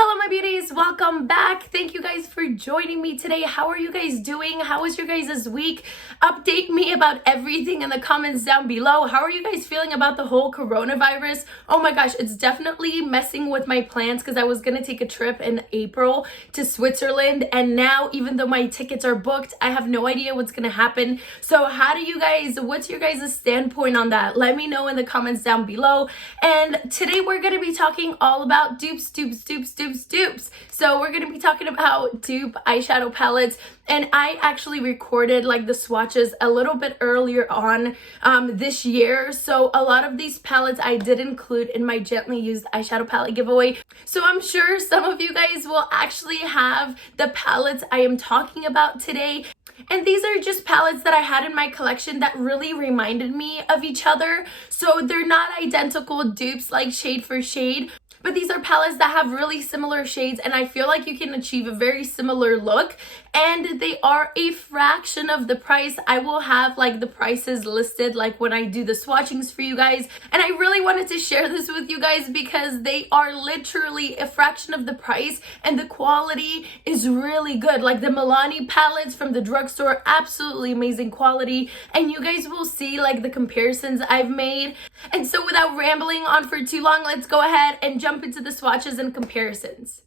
Hello my beauties, welcome back. Thank you guys for joining me today. How are you guys doing? How was your guys' week? Update me about everything in the comments down below. How are you guys feeling about the whole coronavirus? Oh my gosh, it's definitely messing with my plans because I was gonna take a trip in April to Switzerland, and now even though my tickets are booked, I have no idea what's gonna happen. So what's your guys' standpoint on that? Let me know in the comments down below. And today we're gonna be talking all about dupes. So we're gonna be talking about dupe eyeshadow palettes, and I actually recorded like the swatches a little bit earlier on this year. So a lot of these palettes I did include in my gently used eyeshadow palette giveaway. So I'm sure some of you guys will actually have the palettes I am talking about today. And these are just palettes that I had in my collection that really reminded me of each other. So they're not identical dupes like shade for shade, but these are palettes that have really similar shades, and I feel like you can achieve a very similar look, and they are a fraction of the price. I will have like the prices listed like when I do the swatchings for you guys, and I really wanted to share this with you guys because they are literally a fraction of the price and the quality is really good. Like the Milani palettes from the drugstore, absolutely amazing quality, and you guys will see like the comparisons I've made. And so without rambling on for too long, let's go ahead and jump into the swatches and comparisons.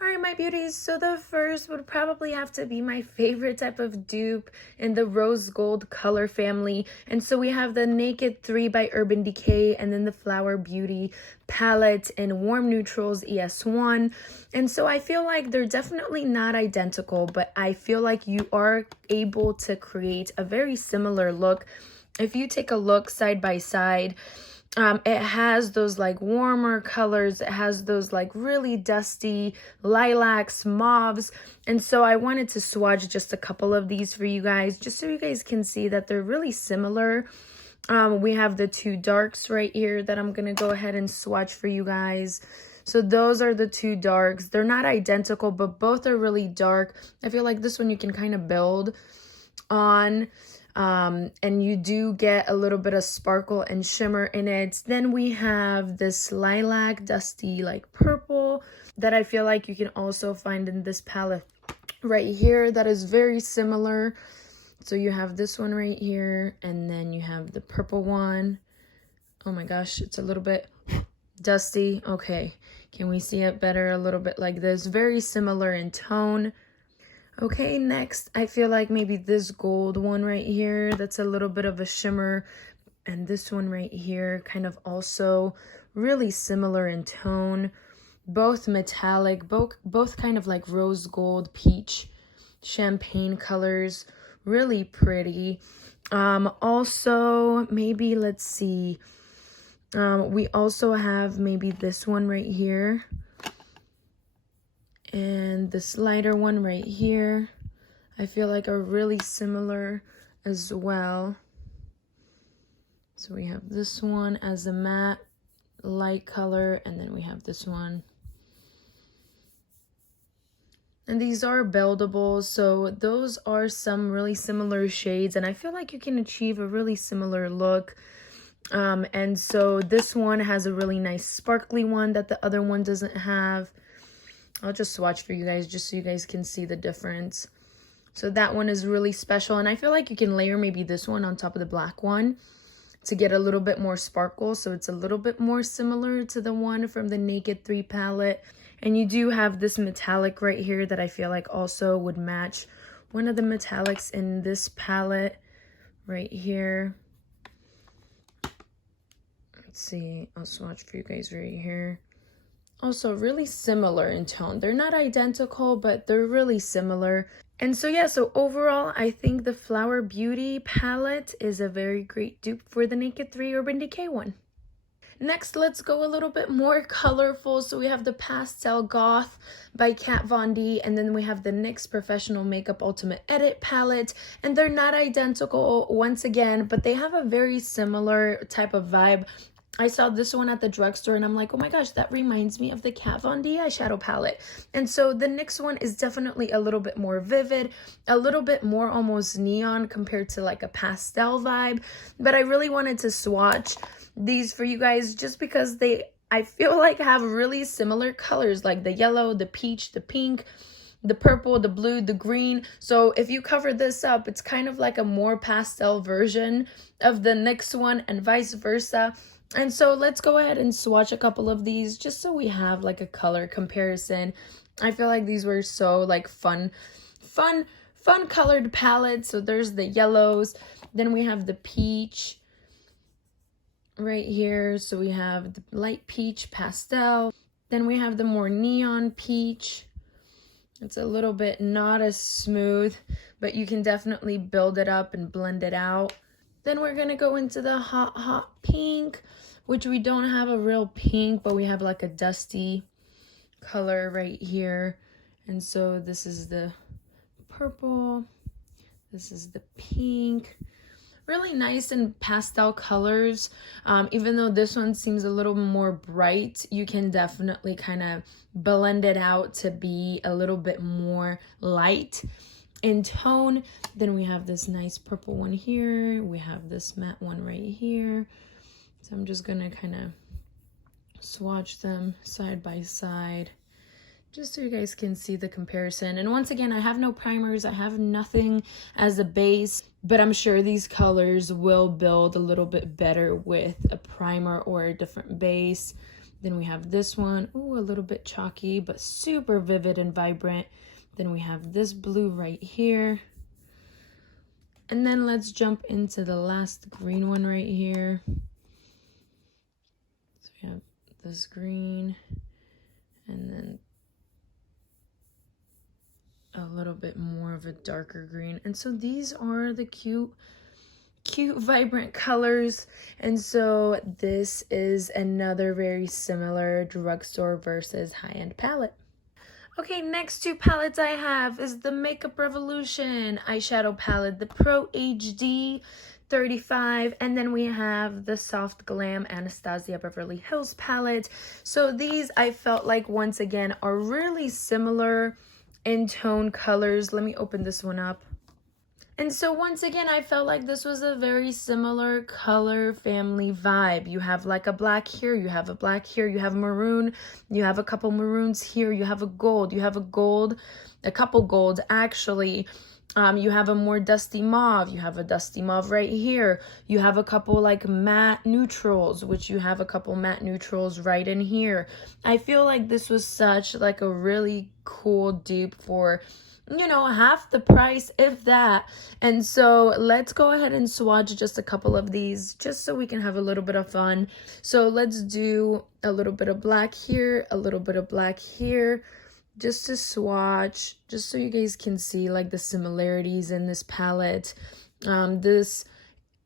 Alright my beauties, so the first would probably have to be my favorite type of dupe in the rose gold color family. And so we have the Naked 3 by Urban Decay, and then the Flower Beauty palette in Warm Neutrals ES1. And so I feel like they're definitely not identical, but I feel like you are able to create a very similar look. If you take a look side by side, it has those like warmer colors, it has those like really dusty lilacs, mauves, and so I wanted to swatch just a couple of these for you guys just so you guys can see that they're really similar. We have the two darks right here that I'm gonna go ahead and swatch for you guys. So those are the two darks. They're not identical, but both are really dark. I feel like this one you can kind of build on. And you do get a little bit of sparkle and shimmer in it. Then we have this lilac dusty like purple that I feel like you can also find in this palette right here that is very similar. So you have this one right here, and then you have the purple one. Oh my gosh, it's a little bit dusty. Okay, can we see it better? A little bit like this, very similar in tone. Okay, next, I feel like maybe this gold one right here, that's a little bit of a shimmer. And this one right here, kind of also really similar in tone. Both metallic, both kind of like rose gold, peach, champagne colors. Really pretty. Also, maybe, let's see. We also have maybe this one right here. And this lighter one right here, I feel like are really similar as well. So we have this one as a matte light color, and then we have this one. And these are buildable, so those are some really similar shades, and I feel like you can achieve a really similar look. And so this one has a really nice sparkly one that the other one doesn't have. I'll just swatch for you guys just so you guys can see the difference. So that one is really special, and I feel like you can layer maybe this one on top of the black one to get a little bit more sparkle, so it's a little bit more similar to the one from the Naked 3 palette. And you do have this metallic right here that I feel like also would match one of the metallics in this palette right here. Let's see, I'll swatch for you guys right here. Also really similar in tone. They're not identical, but they're really similar. And so yeah, so overall, I think the Flower Beauty palette is a very great dupe for the Naked 3 Urban Decay one. Next, let's go a little bit more colorful. So we have the Pastel Goth by Kat Von D, and then we have the NYX Professional Makeup Ultimate Edit palette. And they're not identical once again, but they have a very similar type of vibe. I saw this one at the drugstore and I'm like, oh my gosh, that reminds me of the Kat Von D eyeshadow palette. And so the NYX one is definitely a little bit more vivid, a little bit more almost neon compared to like a pastel vibe. But I really wanted to swatch these for you guys just because they I feel like have really similar colors, like the yellow, the peach, the pink, the purple, the blue, the green. So if you cover this up, it's kind of like a more pastel version of the next one and vice versa. And so let's go ahead and swatch a couple of these just so we have like a color comparison. I feel like these were so like fun colored palettes. So there's the yellows, then we have the peach right here. So we have the light peach pastel, then we have the more neon peach. It's a little bit not as smooth, but you can definitely build it up and blend it out. Then we're gonna go into the hot pink, which we don't have a real pink, but we have like a dusty color right here. And so this is the purple, this is the pink. Really nice and pastel colors. Even though this one seems a little more bright, you can definitely kind of blend it out to be a little bit more light in tone. Then we have this nice purple one here. We have this matte one right here. So I'm just gonna kind of swatch them side by side, just so you guys can see the comparison. And once again, I have no primers, I have nothing as a base, but I'm sure these colors will build a little bit better with a primer or a different base. Then we have this one, ooh, a little bit chalky, but super vivid and vibrant. Then we have this blue right here. And then let's jump into the last green one right here. So we have this green, and then a little bit more of a darker green. And so these are the cute vibrant colors. And so this is another very similar drugstore versus high-end palette. Okay, next two palettes I have is the Makeup Revolution eyeshadow palette, the Pro HD 35, and then we have the Soft Glam Anastasia Beverly Hills palette. So these, I felt like, once again, are really similar in tone colors. Let me open this one up. And so once again, I felt like this was a very similar color family vibe. You have like a black here, you have a black here, you have maroon, you have a couple maroons here, you have a gold, you have a gold, a couple golds actually. You have a more dusty mauve, you have a dusty mauve right here. You have a couple like matte neutrals, which you have a couple matte neutrals right in here. I feel like this was such like a really cool dupe for, you know, half the price, if that. And so let's go ahead and swatch just a couple of these just so we can have a little bit of fun. So let's do a little bit of black here, a little bit of black here, just to swatch, just so you guys can see like the similarities in this palette. This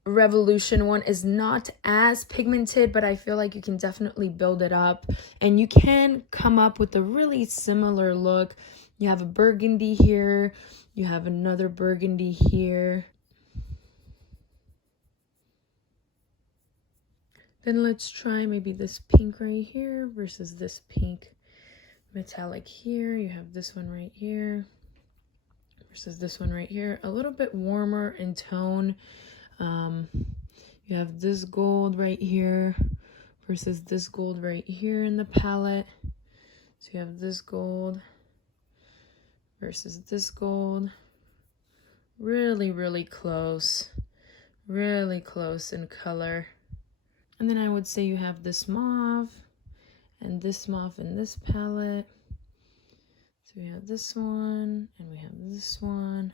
Revolution one is not as pigmented, but I feel like you can definitely build it up and you can come up with a really similar look. You have a burgundy here, you have another burgundy here. Then let's try maybe this pink right here versus this pink metallic here. You have this one right here versus this one right here. A little bit warmer in tone. You have this gold right here versus this gold right here in the palette. So you have this gold versus this gold. Really close in color. And then I would say you have this mauve and this mauve in this palette. So we have this one and we have this one.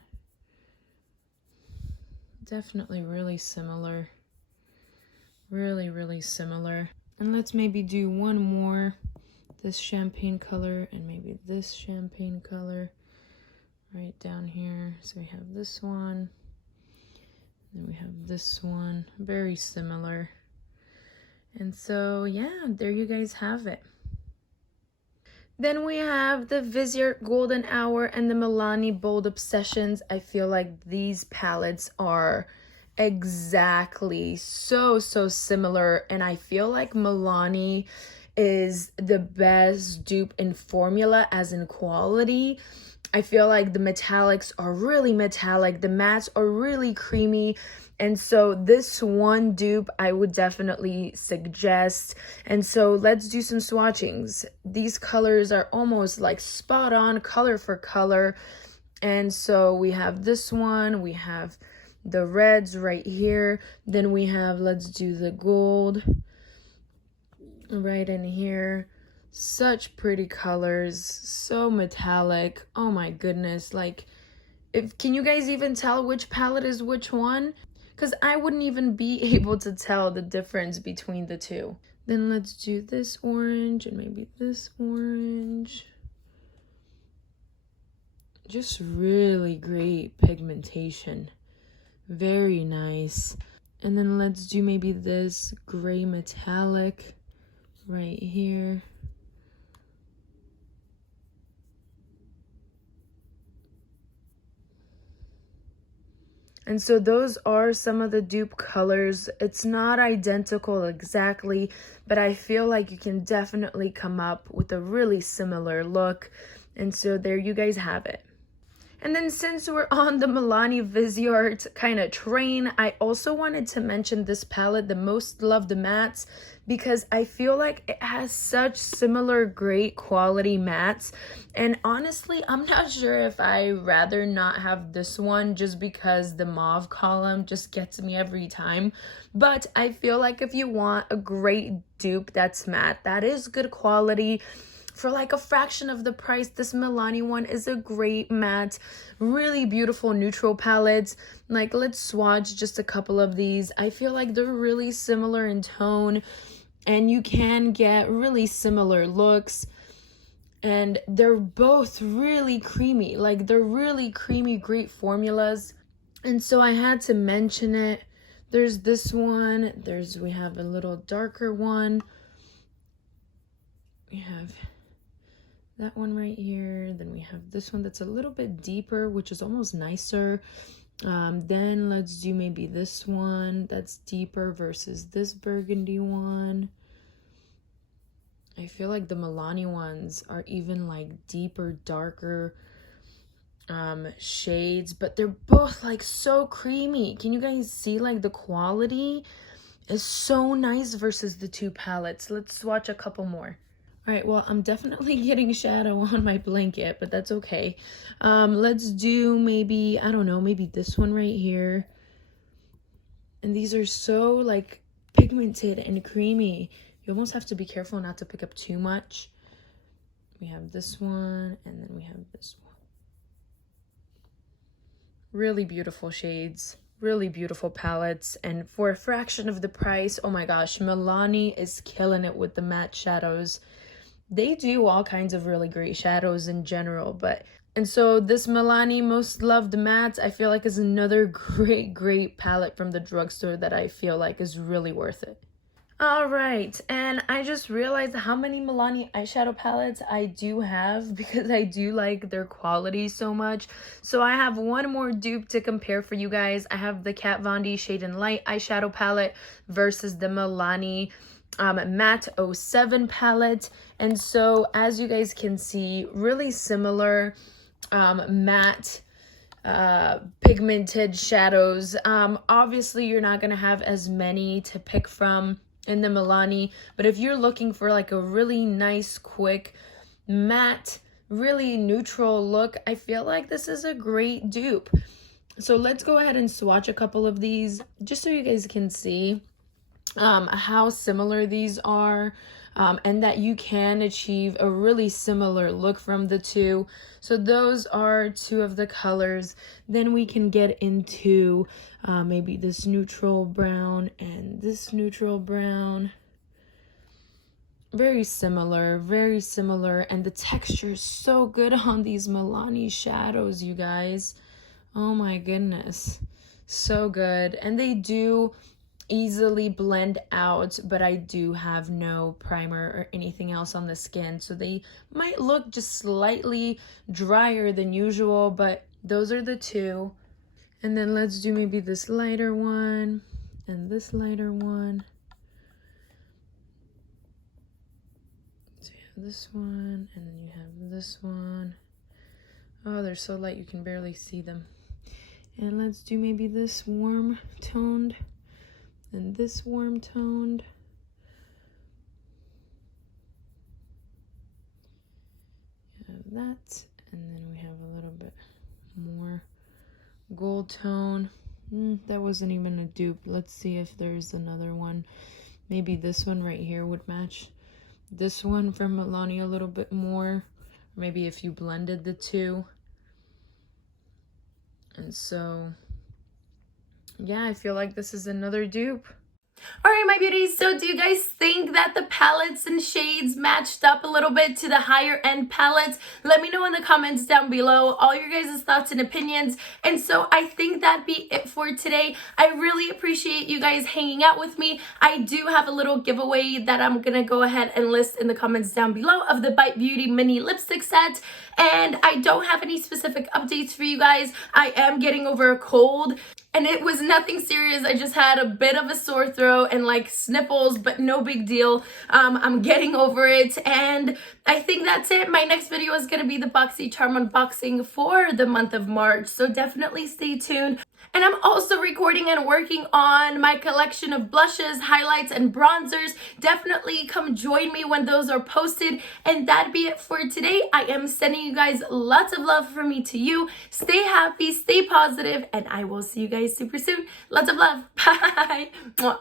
Definitely really similar. Really similar. And let's maybe do one more. This champagne color and maybe this champagne color right down here. So we have this one. And we have this one. Very similar. And so, yeah, there you guys have it. Then we have the Vizier Golden Hour and the Milani Bold Obsessions. I feel like these palettes are exactly so similar. And I feel like Milani is the best dupe in formula as in quality. I feel like the metallics are really metallic. The mattes are really creamy. And so this one dupe I would definitely suggest. And so let's do some swatchings. These colors are almost like spot on color for color. And so we have this one, we have the reds right here. Then we have, let's do the gold right in here. Such pretty colors, so metallic. Oh my goodness, like, can you guys even tell which palette is which one? Because I wouldn't even be able to tell the difference between the two. Then let's do this orange and maybe this orange. Just really great pigmentation. Very nice. And then let's do maybe this gray metallic right here. And so those are some of the dupe colors. It's not identical exactly, but I feel like you can definitely come up with a really similar look. And so there you guys have it. And then since we're on the Milani Vizier kind of train, I also wanted to mention this palette, the Most Loved Mattes, because I feel like it has such similar great quality mattes. And honestly, I'm not sure if I rather not have this one just because the mauve column just gets me every time. But I feel like if you want a great dupe that's matte, that is good quality, for like a fraction of the price, this Milani one is a great matte, really beautiful neutral palettes. Like, let's swatch just a couple of these. I feel like they're really similar in tone and you can get really similar looks. And they're both really creamy, like they're really creamy, great formulas. And so I had to mention it. There's this one, we have a little darker one. We have that one right here. Then we have this one that's a little bit deeper, which is almost nicer. Then let's do maybe this one that's deeper versus this burgundy one. I feel like the Milani ones are even like deeper, darker shades, but they're both like so creamy. Can you guys see like the quality is so nice versus the two palettes? Let's swatch a couple more. All right, well, I'm definitely getting shadow on my blanket, but that's okay. Let's do maybe, I don't know, maybe this one right here. And these are so like pigmented and creamy. You almost have to be careful not to pick up too much. We have this one, and then we have this one. Really beautiful shades, really beautiful palettes, and for a fraction of the price, oh my gosh, Milani is killing it with the matte shadows. They do all kinds of really great shadows in general, and so this Milani Most Loved Mattes, I feel like is another great palette from the drugstore that I feel like is really worth it. All right, and I just realized how many Milani eyeshadow palettes I do have because I do like their quality so much. So I have one more dupe to compare for you guys. I have the Kat Von D Shade and Light eyeshadow palette versus the Milani Matte 07 palette. And so as you guys can see, really similar matte pigmented shadows. Obviously you're not gonna have as many to pick from in the Milani, but if you're looking for like a really nice, quick, matte, really neutral look, I feel like this is a great dupe. So let's go ahead and swatch a couple of these just so you guys can see how similar these are, and that you can achieve a really similar look from the two. So those are two of the colors. Then we can get into maybe this neutral brown and this neutral brown. Very similar, and the texture is so good on these Milani shadows, you guys. Oh my goodness, so good. And they do easily blend out, but I do have no primer or anything else on the skin, so they might look just slightly drier than usual, but those are the two. And then let's do maybe this lighter one and this lighter one. So you have this one, and then you have this one. Oh, they're so light you can barely see them. And let's do maybe this warm toned and this warm toned. Have that, and then we have a little bit more gold tone. That wasn't even a dupe. Let's see if there's another one. Maybe this one right here would match this one from Milani a little bit more. Maybe if you blended the two. And so, yeah, I feel like this is another dupe. Alright, my beauties, so do you guys think that the palettes and shades matched up a little bit to the higher end palettes? Let me know in the comments down below all your guys' thoughts and opinions. And so I think that'd be it for today. I really appreciate you guys hanging out with me. I do have a little giveaway that I'm gonna go ahead and list in the comments down below of the Bite Beauty mini lipstick set. And I don't have any specific updates for you guys. I am getting over a cold. And it was nothing serious. I just had a bit of a sore throat and like sniffles, but no big deal. I'm getting over it. And I think that's it. My next video is going to be the BoxyCharm unboxing for the month of March. So definitely stay tuned. And I'm also recording and working on my collection of blushes, highlights, and bronzers. Definitely come join me when those are posted. And that'd be it for today. I am sending you guys lots of love from me to you. Stay happy, stay positive, and I will see you guys super soon. Lots of love. Bye. Mwah.